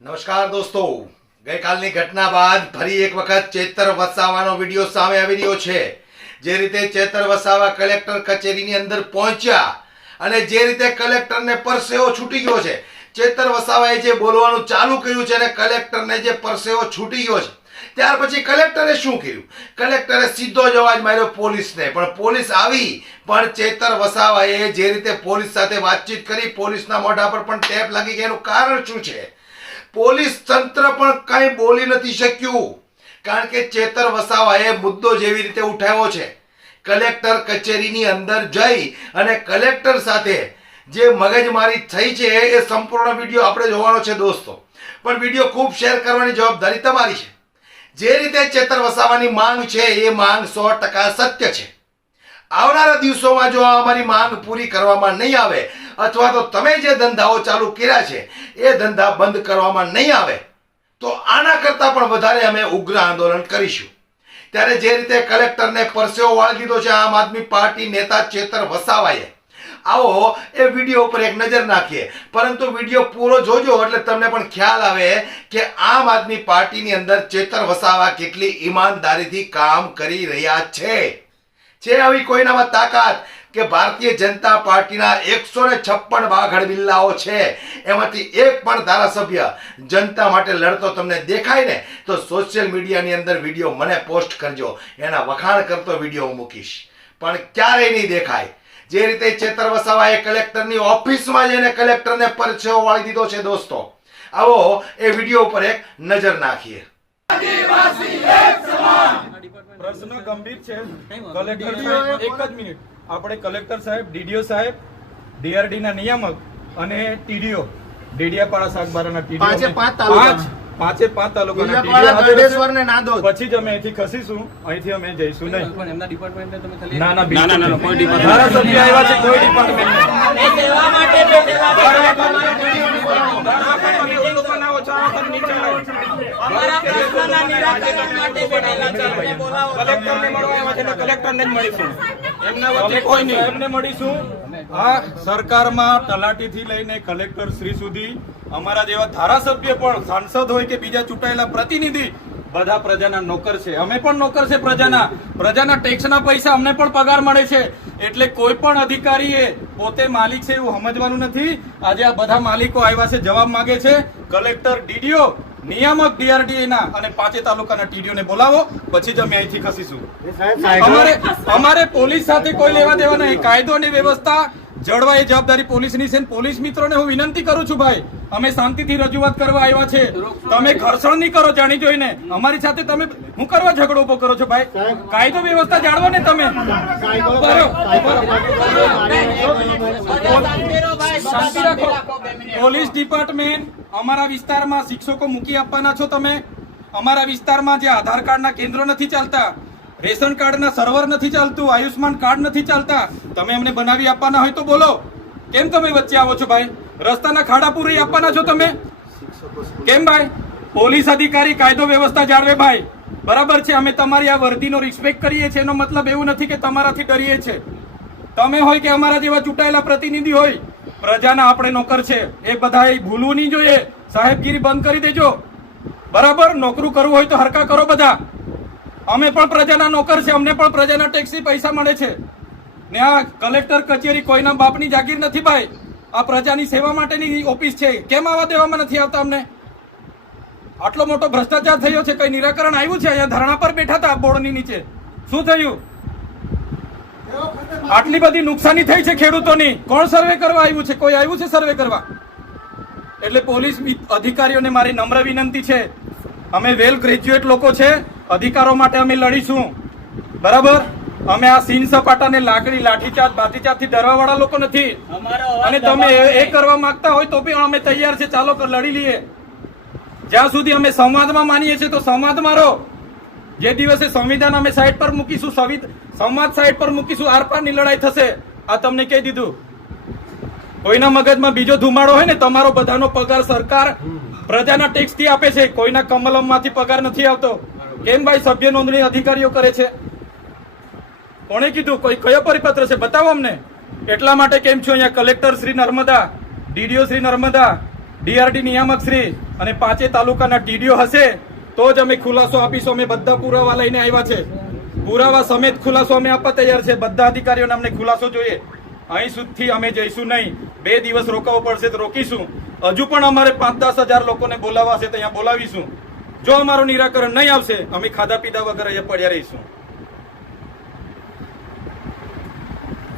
નમસ્કાર દોસ્તો, ગઈકાલની ઘટના બાદ ફરી એક વખત ચેતર વસાવાનો વિડીયો સામે આવી રહ્યો છે। જે રીતે ચેતર વસાવા કલેક્ટર કચેરીની અંદર પહોંચ્યા અને જે રીતે કલેક્ટરને પરસેવો છૂટી ગયો છે, ચેતર વસાવાએ જે બોલવાનું ચાલુ કર્યું છે અને કલેક્ટરને જે પરસેવો છૂટી ગયો છે, ત્યાર પછી કલેક્ટરે શું કર્યું? કલેક્ટરે સીધો જ અવાજ માર્યો પોલીસને, પણ પોલીસ આવી પણ ચેતર વસાવાએ જે રીતે પોલીસ સાથે વાતચીત કરી, પોલીસના મોઢા પર પણ ટેપ લાગી ગઈ। એનું કારણ શું છે? પોલીસ તંત્ર પણ કઈ બોલી નથી શક્યું, કારણ કે ચેતર વસાવાએ મુદ્દો જેવી રીતે ઉઠાવ્યો છે, કલેક્ટર કચેરીની અંદર જઈ અને કલેક્ટર સાથે જે મગજમારી થઈ છે એ સંપૂર્ણ વિડીયો આપણે જોવાનો છે દોસ્તો, પણ વિડીયો ખૂબ શેર કરવાની જવાબદારી તમારી છે। જે રીતે ચેતર વસાવાની માંગ છે એ માંગ 100% સત્ય છે। આવનારા દિવસોમાં જો અમારી માંગ પૂરી કરવામાં નહીં આવે અથવા તો તમે જે ધંધાઓ ચાલુ કર્યા છે એ ધંધા બંધ કરવામાં નહીં આવે તો આના કરતાં પણ વધારે અમે ઉગ્ર આંદોલન કરીશું। ત્યારે જે રીતે કલેક્ટરને પરસેવો વાળી દીધો છે આમ આદમી પાર્ટી નેતા ચેતર વસાવાએ, આવો એ વિડીયો ઉપર એક નજર નાખીએ, પરંતુ વિડીયો પૂરો જોજો એટલે તમને પણ ખ્યાલ આવે કે આમ આદમી પાર્ટીની અંદર ચેતર વસાવા કેટલી ઈમાનદારીથી કામ કરી રહ્યા છે આવી કોઈનામાં તાકાત કે ભારતીય જનતા પાર્ટીના 156 બાઘડ બિલ્લાઓ છે, એમાંથી એક પણ ધારાસભ્ય જનતા માટે લડતો તમને દેખાય ને તો સોશિયલ મીડિયાની અંદર વિડીયો મને પોસ્ટ કરજો, એના વખાણ કરતો વિડીયો હું મૂકીશ, પણ ક્યારેય નહીં દેખાય। જે રીતે ચેતર વસાવાએ કલેક્ટરની ઓફિસમાં જઈને કલેક્ટરને પરસેવો વાળી દીધો છે દોસ્તો, આવો એ વિડીયો ઉપર એક નજર નાખીએ। પ્રશ્ન ગંભીર છે। કલેક્ટર સાહેબ, એક જ મિનિટ, આપણે કલેક્ટર સાહેબ, ડીડીઓ સાહેબ, ડીઆરડી ના નિયામક અને ટીડીઓ, ડેડિયાપાડા શાકબારાના ટીડીઓ, પાંચે પાંચ તાલુકાના ટીડીઓ, પછી જ અમે અહીંથી ખસીશું, અહીંથી અમે જઈશું નહીં। એમના ડિપાર્ટમેન્ટને તમે ખાલી ના ના કોઈ ડિપાર્ટમેન્ટ ધારાસભ્ય આવ્યા છે, કોઈ આ સરકારમાં તલાટીથી લઈને કલેક્ટર શ્રી સુધી અમારા જેવા ધારાસભ્ય પણ, સાંસદ હોય કે બીજા ચૂંટાયેલા પ્રતિનિધિ, બધા પ્રજાના નોકર છે। અમે પણ નોકર છે પ્રજાના ટેક્સના પૈસા અમને પણ પગાર મળે છે, એટલે કોઈ પણ અધિકારીએ પોતે માલિક છે એવું સમજવાનું નથી। આજે આ બધા માલિકો આવ્યા છે, જવાબ માંગે છે। કલેક્ટર, ડીડીઓ, નિયામક ડીઆરડી ના અને પાંચે તાલુકાના ટીડીઓ ને બોલાવો, પછી જ અમે અહીંથી ખસીશું। અમારે પોલીસ સાથે કોઈ લેવા દેવા નહીં, કાયદો અને વ્યવસ્થા જળવા એ જવાબદારી પોલીસની છે। પોલીસ મિત્રોને હું વિનંતી કરું છું, ભાઈ અમે શાંતિથી રજૂઆત કરવા આવ્યા છે, તમે ઘર્ષણ નહીં કરો જાણી જોઈને, અમારી સાથે તમે હું કરવા ઝઘડો ઉભો કરો છો? ભાઈ કાયદો વ્યવસ્થા જાળવો ને તમે। શાંતિ રાખો। પોલીસ ડિપાર્ટમેન્ટ, અમારા વિસ્તારમાં શિક્ષકો મૂકી આપવાના છો તમે, અમારા વિસ્તારમાં જે આધાર કાર્ડના કેન્દ્રો નથી ચાલતા, રેશન કાર્ડના સર્વર નથી ચાલતું, આયુષ્માન કાર્ડ નથી ચાલતા, તમે અમને બનાવી આપવાના હોય તો બોલો, કેમ તમે વચ્ચે આવો છો? ભાઈ રસ્તાના ખાડા પૂરી આપવાના છો તમે, કેમ? ભાઈ પોલીસ અધિકારી કાયદો વ્યવસ્થા જાળવે ભાઈ, બરાબર છે। અમે તમારી આ વર્દીનો રિસ્પેક્ટ કરીએ છીએ, એનો મતલબ એવું નથી કે તમારાથી ડરીએ છીએ। તમે હોય કે અમારા જેવા ચૂંટાયેલા પ્રતિનિધિ હોય, પ્રજાના આપણે નોકર છે, એ બધા ભૂલવું નહીં જોઈએ। સાહેબગીરી બંધ કરી દેજો, બરાબર? નોકરું કરવું હોય તો હરકા કરો બધા, અમે પણ પ્રજાના નોકર છે, અમને પણ પ્રજાના ટેક્સથી પૈસા મળે છે ને। આ કલેક્ટર કચેરી કોઈના બાપની જાગીર નથી ભાઈ, આ પ્રજાની સેવા માટેની ઓફિસ છે, કેમ આવા દેવામાં નથી આવતા અમને? આટલો મોટો ભ્રષ્ટાચાર થયો છે, કઈ નિરાકરણ આવ્યું છે? અહીંયા ધરણા પર બેઠા હતા બોર્ડની નીચે, શું થયું? આટલી બધી નુકસાની થઈ છે ખેડૂતોની, કોણ સર્વે કરવા આવ્યું છે? કોઈ આવ્યું છે સર્વે કરવા? એટલે પોલીસ અધિકારીઓને મારી નમ્ર વિનંતી છે, અમે વેલ ગ્રેજ્યુએટ લોકો છે, અધિકારો માટે અમે લડીશું, બરાબર? અમે આ સીન સપાટાને લાકડી, લાઠીચાર્જ, બાતીચાર્જ થી ડરવા વાળા લોકો નથી, અને તમે એ કરવા માંગતા હોય તો પણ અમે તૈયાર છે, ચાલો લડી લઈએ। જ્યાં સુધી અમે સંવાદમાં માનીએ છીએ તો સંવાદમાં રહો, જે દિવસે સંવિધાન અમે સાઈડ પર મૂકીશું, સંવાદ સાઈડ પર મૂકીશું, આરપારની લડાઈ થશે। આ તમને કહી દીધું। કોઈના મગજમાં બીજો ધુમાડો હોય ને, તમારો બધાનો પગાર સરકાર પ્રજાના ટેક્સ થી આપે છે, કોઈના કમલમમાંથી પગાર નથી આવતો, કેમ ભાઈ? સભ્ય નોંધણી અધિકારીઓ કરે છે, કોણે કીધું? કોઈ કયો પરિપત્ર છે? બતાવો અમને। એટલા માટે કેમ છો અહીંયા collector Shri Narmada, DDO Shri Narmada, DRD નિયામક શ્રી અને 5 તાલુકાના ટીડીઓ હશે તો જ અમે ખુલાસો આપીશું. અમે બધા પુરાવા લઈને આવ્યા છે, પુરાવા સમેત ખુલાસો અમે આપવા તૈયાર છે. બધા અધિકારીઓને અમને ખુલાસો જોઈએ. અહીં સુધી અમે જઈશું નહીં. 2 દિવસ રોકાવું પડશે તો રોકીશું. હજુ પણ અમારે 5-10 હજાર લોકોને બોલાવવા છે તો અહીંયા બોલાવીશું. જો અમારું નિરાકરણ નહીં આવશે અમે ખાધા પીધા વગર અહીંયા પડ્યા રહીશું.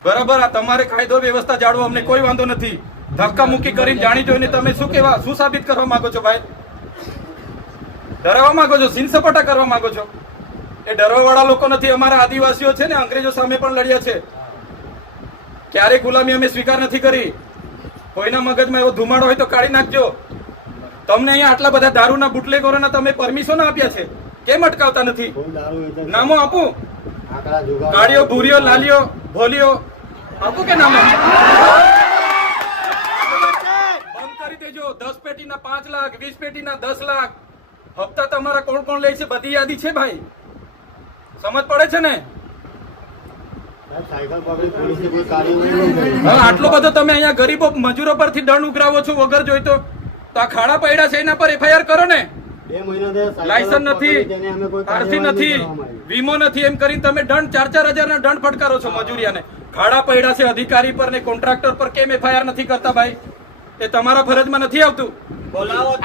બરાબર, આ તમારે કાયદો વ્યવસ્થા જાળવો, અમને કોઈ વાંધો નથી. ધક્કા મુક્કી કરીને જાણી જોઈને તમે શું સાબિત કરવા માંગો છો ભાઈ? ડરાવવા માંગો છો, સીન સપાટા કરવા માંગો છો? એ ડરવાવાળા લોકો નથી. અમારા આદિવાસીઓ છે ને, અંગ્રેજો સામે પણ લડ્યા છે. ક્યારેય ગુલામી અમે સ્વીકાર નથી કરી. કોઈના મગજમાં એવો ધુમાડો હોય તો કાઢી નાખજો. તમને અહીંયા આટલા બધા દારૂના બુટલેગરોના તમે પરમિશન આપ્યા છે, કેમ અટકાવતા નથી? નામો આપું? કાળીઓ, ભૂરીઓ, લાલીઓ, ભોલીઓ આપું કે નામો? બંધ કરી દેજો. 10 પેટીના 5 લાખ, 20 પેટીના 10 લાખ. હપ્તા તમારા કોણ કોણ લે છે બધી યાદી છે ભાઈ, સમજ પડે છે ને? આટલો બધો તમે અહીંયા ગરીબો મજૂરો પરથી દંડ ઉઘરાવો છો વગર જોઈતો. તો આ ખાડા પડ્યા છે એના પર એફઆઈઆર કરો ને. લાયસન્સ નથી, આરસી નથી, વીમો નથી, એમ કરીને તમે દંડ 4-4 હજારના દંડ ફટકારો છો મજૂરિયાને. ખાડા પડ્યા છે અધિકારી પર ને કોન્ટ્રાક્ટર પર, કેમ એફઆઈઆર નથી કરતા ભાઈ? એ તમારા ફરજમાં નથી આવતું.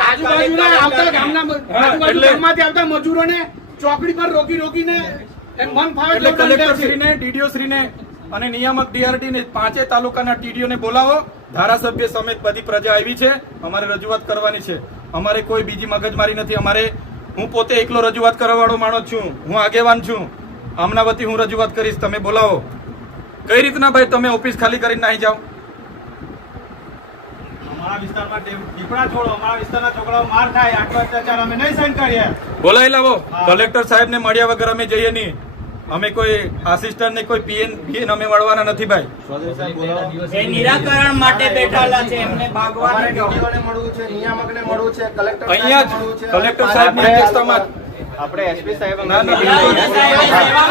આજુબાજુના આવતા ગામમાંથી આવતા મજૂરોને ચોકડી પર રોકીને એમ મન ફાવે એટલે કલેક્ટર શ્રીને, ડીડીઓ શ્રીને અને નિયામક ડીઆરડી ને 5 તાલુકાના ટીડીઓને બોલાવો. ધારાસભ્ય સમેત બધી પ્રજા આવી છે, અમારે રજૂઆત કરવાની છે. અમારે કોઈ બીજી મગજમારી નથી. હું પોતે એકલો રજૂઆત કરવા વાળો માણસ છું, હું આગેવાન છું. આમના વતી હું રજૂઆત કરીશ. તમે બોલાવો. કઈ રીતના ભાઈ તમે ઓફિસ ખાલી કરીને નાહી જાઓ? અમારા વિસ્તારમાં દીપડા છોડો, અમારા વિસ્તારના છોકરાઓ માર ખાય, આટલો અત્યાચાર અમે નહીં સહન કરીએ. બોલાવી લાવો. કલેક્ટર સાહેબ ને મળ્યા વગર અમે જઈએ નહીં. અમે કોઈ આસિસ્ટન્ટ ને કોઈ પીએન અમે મળવાના નથી ભાઈ. એ નિરાકરણ માટે બેઠેલા છે, એમને ભાગવાને કહો. મળવું છે, નિયામકને મળવું છે, કલેક્ટર અહીંયા જ કલેક્ટર સાહેબ ની અધ્યક્ષતામાં આપણે એસપી સાહેબ ના ના બિલકુલ. સેવા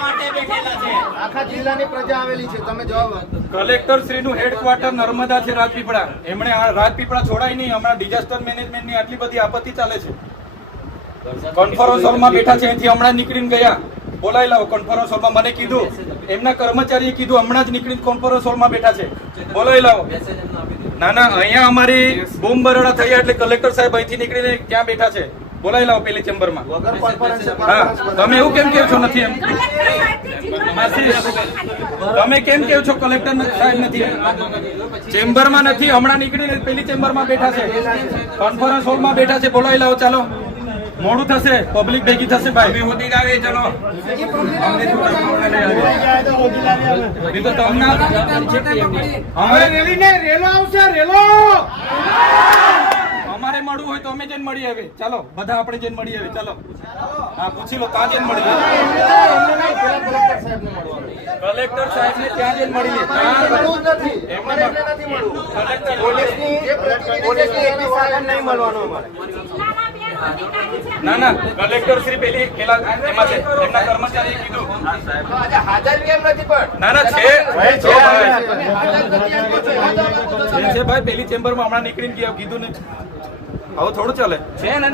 માટે બેઠેલા છે. આખા જિલ્લાની પ્રજા આવેલી છે, તમે જવાબ કલેક્ટર શ્રી નું હેડક્વાર્ટર નર્મદા છે, રાજપીપળા. એમણે આ રાજપીપળા છોડાય નહીં. હમણાં ડિઝાસ્ટર મેનેજમેન્ટ ની આટલી બધી આપત્તિ ચાલે છે. કોન્ફરન્સ હોલમાં બેઠા છે, અહીંથી હમણાં નીકળીને ગયા. બોલાવી લાવો કોન્ફરન્સ હોલમાં. મને કીધું, એમના કર્મચારીએ કીધું હમણાં જ નીકળીને કોન્ફરન્સ હોલમાં બેઠા છે. બોલાવી લાવો. ના ના, અહીંયા અમારી બૂમ બરાડા થયા એટલે કલેક્ટર સાહેબ અહીંથી નીકળીને ક્યાં બેઠા છે? બોલાવી લાવો પેલી ચેમ્બરમાં. હા, તમે એવું કેમ કેવ છો નથી એમ? તમે કેમ કેવ છો કલેક્ટર સાહેબ નથી? ચેમ્બરમાં નથી, હમણાં નીકળીને પેલી ચેમ્બરમાં બેઠા છે, કોન્ફરન્સ હોલમાં બેઠા છે. બોલાવી લાવો. ચાલો, મોડું થશે, પબ્લિક ભેગી થશે ભાઈ. મોદી આવે ચલો. અમારે મળવું હોય તો અમે જઈને મળી આવે. ચાલો, બધા આપણે જઈને મળી આવે. ચાલો, હા, પૂછી લો. ત્યાં જઈને મળી કલેક્ટર સાહેબ ને ત્યાં જઈને મળી ના ના, કલેક્ટર શ્રી પેલા એમાં છે, એમના કર્મચારીએ કીધું. ના ના, છે ભાઈ, પેલી ચેમ્બરમાં હમણાં નીકળીને ગયા, કીધું ને. આવું થોડું ચાલે છે ને.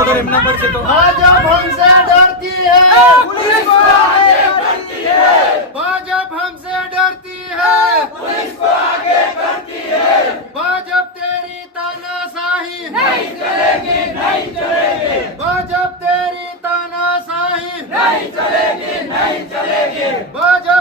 ઓર્ડર એમના પર છે તો भाजप हमसे डरती है, पुलिस को आगे करती है. भाजप हमसे डरती है, पुलिस को आगे करती है. भाजप तेरी तानाशाही नहीं चलेगी, नहीं चलेगी. भाजप तेरी तानाशाही नहीं चलेगी, नहीं चलेगी. भाजप